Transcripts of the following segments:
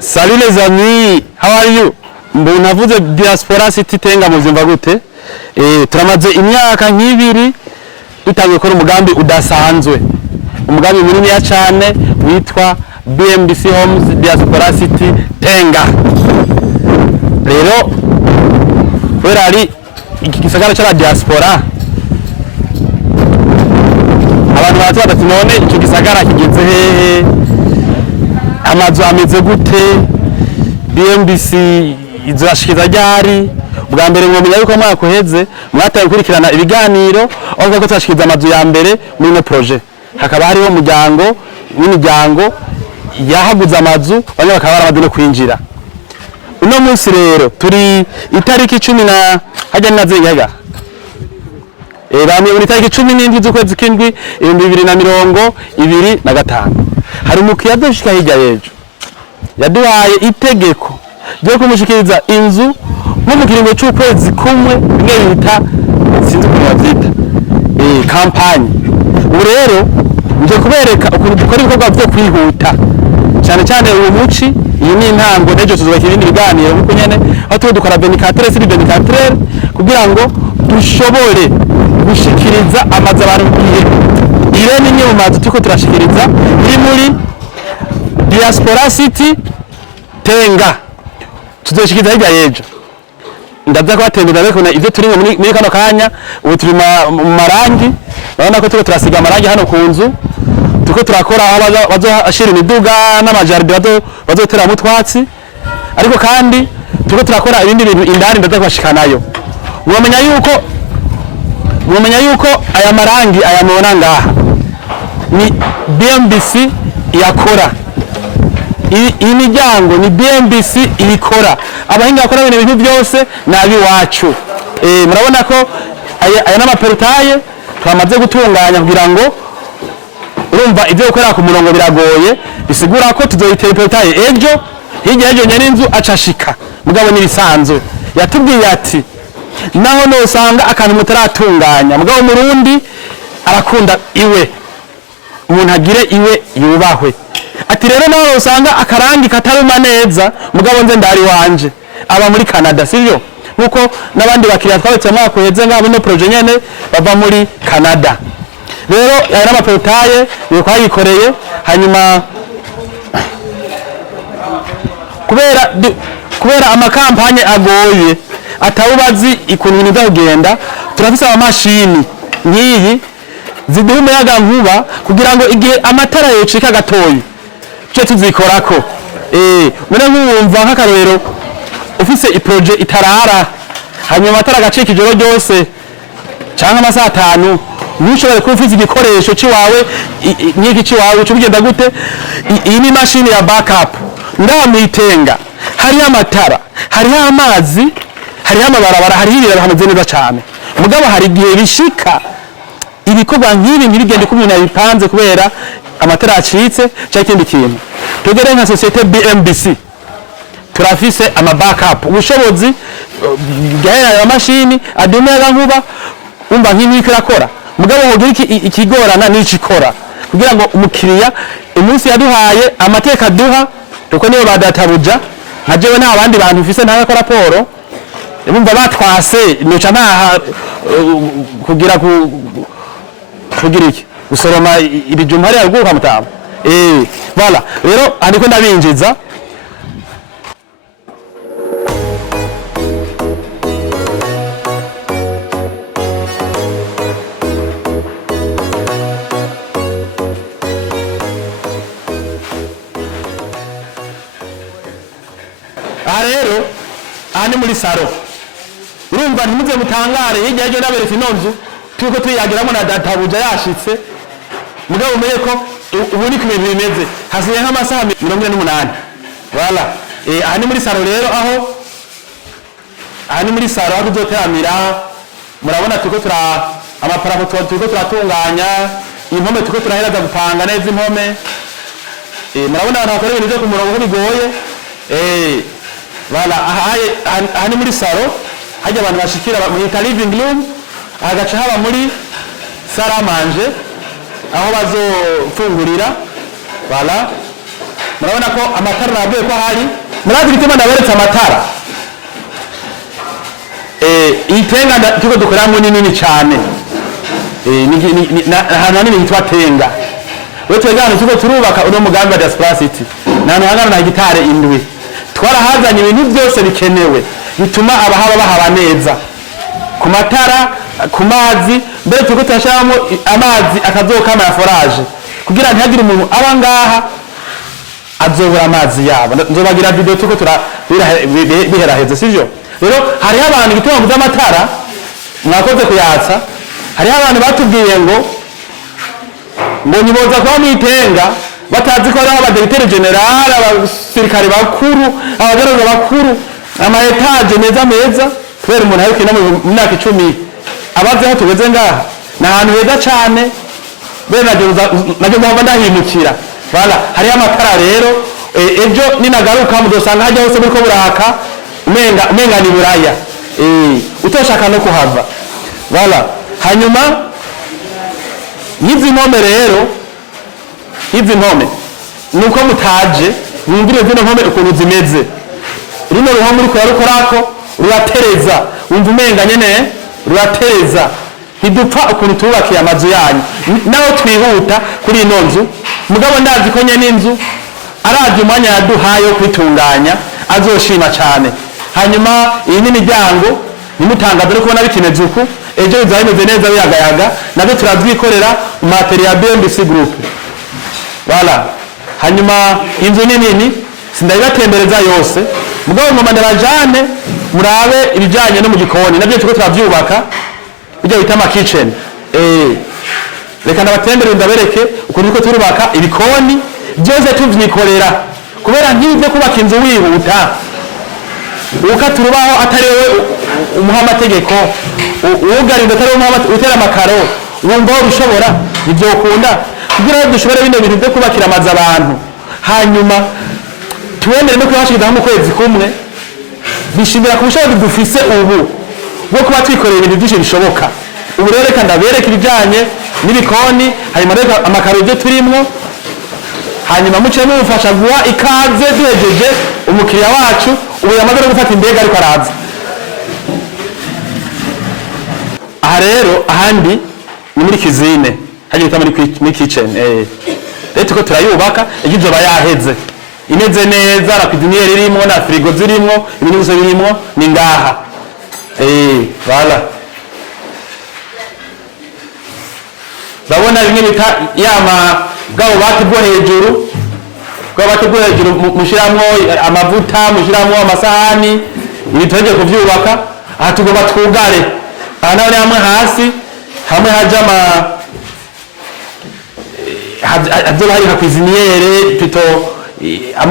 Salut les amis, how are you? Mbonavuze Diaspora City Tenga muzimva gute? Turamaze imyaka nk'ibiri dutangiye gukora umugambi udasanzwe. Umugambi munini ya cyane witwa BMBC Homes Diaspora City Tenga. Rero kubera ari iki gisagara cy'aba diaspora abantu baza bati none icyo gisagara kigeze hehe, amazu ameze gute, BMBC izashikira ryari? Bwa mbere ngo yuko mwaka uheze mwataye gukurikirana ibiganiro aho ko twashikiza amazu ya mbere muri no projet, hakaba hariho umuryango n'imiryango yahaguza amazu bamwe bakaba baramaze no kwinjira. Uno munsi rero turi itariki 10 na hajya nazengaga bamwe muri itariki 17 z'ukwezi k'indwi 2025 hari umukiya dushika hirya yejo yaduhaye itegeko ryo kumushikiriza inzu nko mu kiringo cy'ukwezi kumwe imwe yita sinzi uko bavyita kampanye. Ubu rero nje kubereka ukuntu dukora ibikorwa byo kwihuta cyane cyane uwo muci. Iyi ni intango nejo tuzubaka ibindi biganiro kuko nyene aho tuba dukora 24 sur 24 kugira ngo dushobore gushikiriza amazu abantu biye irene ni mu mazu tuko turashikiriza iri muri Diaspora City Tenga. Tuzoshikiriza hirya yejo ndavya ko batembera ariko na ivyo turimo muri kano kanya. Ubu turi mu marangi, urabona ko tuko turasiga amarangi hano ku nzu, tuko turakora aho bazoashira imiduga n'amajaride bazotera mu twatsi, ariko kandi tuko turakora ibindi bintu indani ndavya kwashikanayo. Mwamenya yuko aya marangi aya mubona ngaha ni BMBC yakora. Iyi miryango ni BMBC ikora, abahinga bakora ibintu byose nabi wacu. Murabona ko aya n'amaportaye twamaze gutunganya kugira ngo urumva ibyo gukora ku murongo biragoye, bisigura ko tuzoyitera portaye ejo hirya ejo nyene inzu acashika. Mugabo n'ibisanzwe yatubwiye ati naho no usanga akantu mutaratunganya, mugabo murundi arakunda iwe, umuntu agire iwe yubahwe. Ati rero naho usanga akarangi kataruma neza, mugabo nze ndari wanje aba muri Canada, sivyo? Nuko nabandi bakiriya twabetse mwaka uheze ngabo no projet nyene bava muri Canada. Rero aya n'amaportaye yuko ayikoreye, hanyuma kubera amakampanye agoye atawubazi ikuntu niza kugenda, turafise amamashini nkiyi ziduha umuyaga nkuba kugira ngo igihe amatara yocika gatoyi cyo tuzikorako. Mune nk'uwumva nk'akarero ufise iprojet itarara hanyuma amatara agacika ijoro ryose canke amasaha 5, ntushobore kuba ufise igikoresho ciwawe n'iki ciwawe cyo bigenda gute? Iyi ni mashini ya backup ndamwitenga, hari amatara, hari amazi, hari amabarabara, hari ibiraro hameze neza cyane. Mugabo hari igihe bishika ibikorwa nk'ibi ntibigende ko umuntu yabipanze kubera amatara acitse cyangwa ikindi kintu. Tugere nka societe BMBC turafise ama backup, ubushobozi bw'aya mashini adumeya nkuba umva nk'imwe irakora. Mugabo hogira ikigorana n'icikora kugira ngo umukiriya umunsi yaduhaye amateka duha tuko niyo badatabuja nkajewe nta abandi bantu ufise nta ko raporo bumva batwase noca nta kugira iki gusoroma ibijumba hari aguka mutama. Voilà, rero ariko ndabinjiza rero ani muri saro. Urumva ntimuze mutangare hirya ejo naberetse inonzu tuko tuyagiramo na databuja yashitse, mugabo umenye ko ubu ni kubintu bimeze hasiye nk'amasaha 48. Voilà, ani muri saro rero ani muri saro aho tuzoteramira. Murabona tuko amaparafo tuko turatunganya impome, tuko turahereza gupanga neza impome. Murabona abantu bakora ibintu byo ku murongo bigoye. Voilà, hani muri saro hajya abantu bashikira mu living room, agaca haba muri salle à manger aho bazofungurira. Voilà, murabona ko amatara nabwiye ko hari murazi gituma ndaberetse amatara iyi tenga tuko dukoramo ni nini cyane ahantu hanini hitwa tenga wewe twegana tuko turubaka uno mugambi wa Diaspora City nanu hangana na hegitare 7 twarahazanye ibintu byose bikenewe bituma abahaba bahaba neza ku matara ku mazi mbere tuko turashiramo amazi akazokama ya forage kugira ntihagire umuntu aba ngaha azobura amazi yabo nzobagira video tuko biheraheze sivyo rero hari abantu gituma muza amatara mwakoze kuyatsa hari abantu batubwiye ngo niboza kwa mwitenga batazi ko ari abadirecteur general abasirikare bakuru abagaraza bakuru ama etage meza kubera umuntu ari kwina mu myaka 10 abaze aho tugeze ngaha na ahantu heza cyane bene naje ndava ndahimukira bala hari amatara rero ejo ninagaruka mudosanga hajya hose buriko buraka umenga ni buraya utoshaka no kuhava bala hanyuma yizi mpome rero yizi mpome nuko mutaje mwumvire zino mpome ukuntu zimeze rino ruhome uriko yarukorako ruratereza wumva umenga nyene ruratereza ntidupfa ukuntu tubakiye amazu yanyu naho twihuta kuri ino nzu mugabo ndazi ko nyene inzu araje umwanya yaduhaye wo kwitunganya azoshima cyane hanyuma iyi ni miryango nimutangaza no kubona bikineze uku ejo bizaye bimeze neza biyagayaga nabyo turazwikorera material BMBC group wala hanyuma inzu nini sindayibatembereza yose mugabo ngoma ndarajane murabe ibijanye no mu gikoni nabyo tuko turavyubaka bijya bita ama kitchen reka ndabatembere ndabereke ukuntu uko turubaka ibikoni byose tuvyikorera kubera nk'ibyo kubaka inzu wihuta ukaturubaho atariwe umuha amategeko ugarinda atari umuha utera amakaro wumva aho bishobora ibyo ukunda kugira ngo dushobore bino bintu byo kubakira amazi abantu hanyuma tuwemere no kubashyikizaho mu kwezi kumwe bishimira ku bushobozi dufise ubu bwo kuba twikoreye ibintu byinshi bishoboka ubu rero reka ndabereka ibijyanye n'ibikoni hanyuma reka amakaro ibyo turimwo hanyuma muce mufasha guha ikaze duhejeje umukiriya wacu ubu yamaze no gufata indege ariko araza aha rero ahandi ni muri kizine hagiye bita muri kitchen rero tuko turayubaka igizoba yaheze imeze neza na cuisiniere irimo na frigo zirimo ibintu byose birimo ni ngaha voilà babona bimwe bita yama bwabo batibwo hejuru mushiramwo amavuta mushiramwo amasahani ibitoje kuvyubaka aha tugomba twugare aha nawe hamwe hasi hamwe hajama hazoba hari cuisiniere pito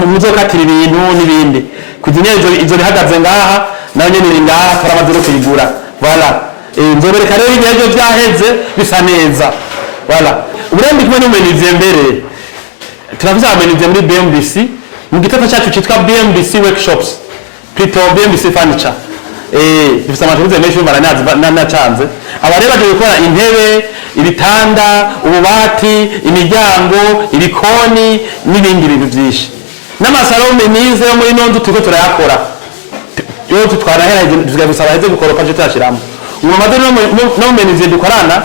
muzokatira ibintu n'ibindi cuisiniere izo bihagaze ngaha nayo nyene iri ngaha turamaze no kuyigura voilà nzobereka rero ibyo byaheze bisa neza voilà uburendi kumwe n'umenizie mbere turavuze amenizie muri BMBC mu gitata cyacu cyitwa BMBC workshops pito BMBC furniture bifite amashuri menshi y'umara nacanze abareba baje gukora intebe ibitanda ububati imiryango ibikoni n'ibindi bintu byinshi n'amasalome myiza yo muri nonzu tuko turayakora yo tutwarahera tugabusaba heze gukoropa cyo turashiramo umamaze no menizie dukorana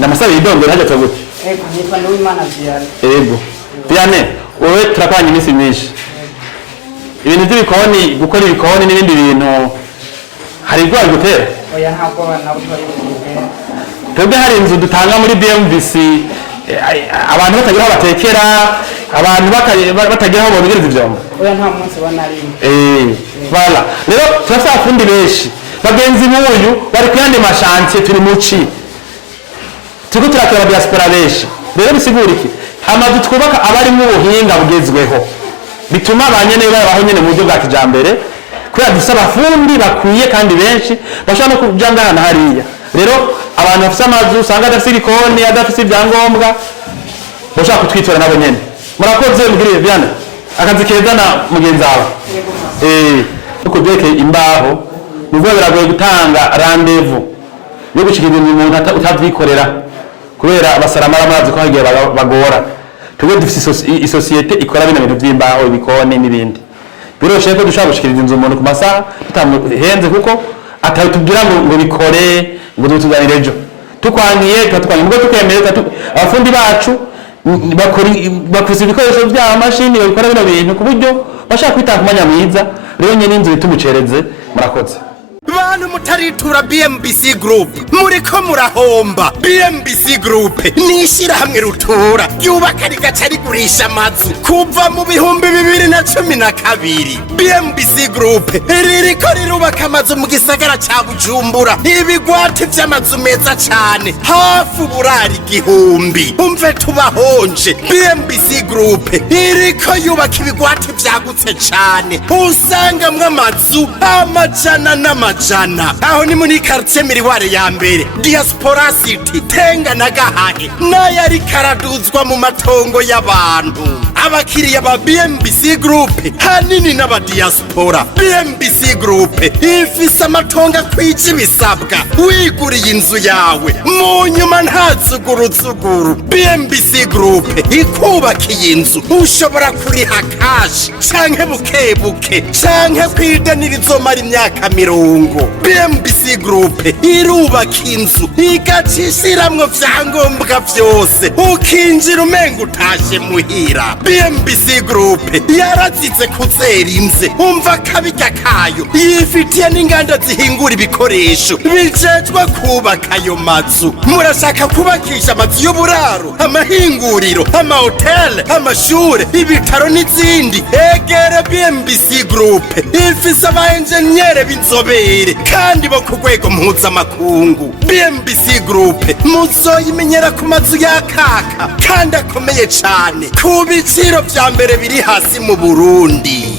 namasaba idondera haje tugute nitwa Nduwimana Vianney Vianney wowe turakoranye iminsi myinshi ibintu by'ibikoni gukora ibikoni n'ibindi bintu hari rwari gutera oya ntabwo nabutwaye ubutera twebwe hari inzu dutanga muri BMBC abantu batagira aho batekera abantu batagira aho bogereza ivyombo oya nta munsi banarimo voilà rero turasaba fundi benshi bagenzi buyu bari kuyandi mashantier turi muci tuko turakora diaspora benshi rero bisigura iki amazu twubaka abari mu buhinga bugezweho bituma abanyene babaho nyene mu buryo bwa kijambere kubera dusaba fundi bakwiye kandi benshi bashaka no kujanga hana hariya rero abantu bafite amazu usanga adafite ibikoni adafite ibyangombwa bashaka kutwitora nabo nyene murakoze mugirire byane akazi keza na mugenzi wawe uko byeke imbaho nubwo biragoye gutanga rendez-vous yo gushikira umuntu utavyikorera kubera abasaramara amazi ko hagiye bagora twebwe dufise isosiyete ikora bino bintu vy'imbaho ibikoni n'ibindi biroshe ko dushaka gushikiriza inzu umuntu ku masaha tutamuhenze kuko atatubwira ngo bikore ngo dutuganire ejo tukwangiye tukwangiye ngo tukemereza abafundi bacu bakoze ibikoresho vya mashini babikora bino bintu ku buryo bashaka kwita ku mwanya mwiza rero nyene inzu itumucereze murakoze bantu mutaritura BMBC Group muriko murahomba. BMBC Group ni ishirahamwe rutura ryubaka rigaca rigurisha amazu kuva mu bihumbi 2012. BMBC Group ririko rirubaka amazu mu gisagara ca Bujumbura, ibigwati vy'amazu meza cane hafi uburari igihumbi. Umve tubahonje, BMBC Group iriko yubaka ibigwati vyagutse cane usangamwo amazu amajana n'amajana. Aho ni muri quartier Miriware ya mbere, Diaspora City, Tenga na Gahahe, n'ayari karaduzwa mu matongo y'abantu. Abakiriya ba BMBC Group hanini n'aba diaspora. BMBC Group ifise amatongo kwije bisabwa wiguriye inzu yawe mu nyuma ntazuguruzuguru. BMBC Group ikubakiye inzu ushobora kuriha cash canke bukebuke canke kwidanira izomara imyaka 50. BMBC Group irubaka inzu igacishiramwo vyangombwa vyose ukinjira umenga utashe muhira. BMBC Group yarazize kuzera imze, umva kabirya kayo yifitiye n'inganda zihingura ibikoresho bijejwe kubaka ayo mazu. Murashaka kubakisha amazu y'uburaro, amahinguriro, amahoteli, amashure, ibitaro n'izindi? Egere BMBC Group ifise abaenjenyere b'inzobere kandi bo ku rwego mpuzamakungu. BMBC Group muzoyimenyera ku mazu yakaka kandi akomeye cane ku biciro vya mbere biri hasi mu Burundi.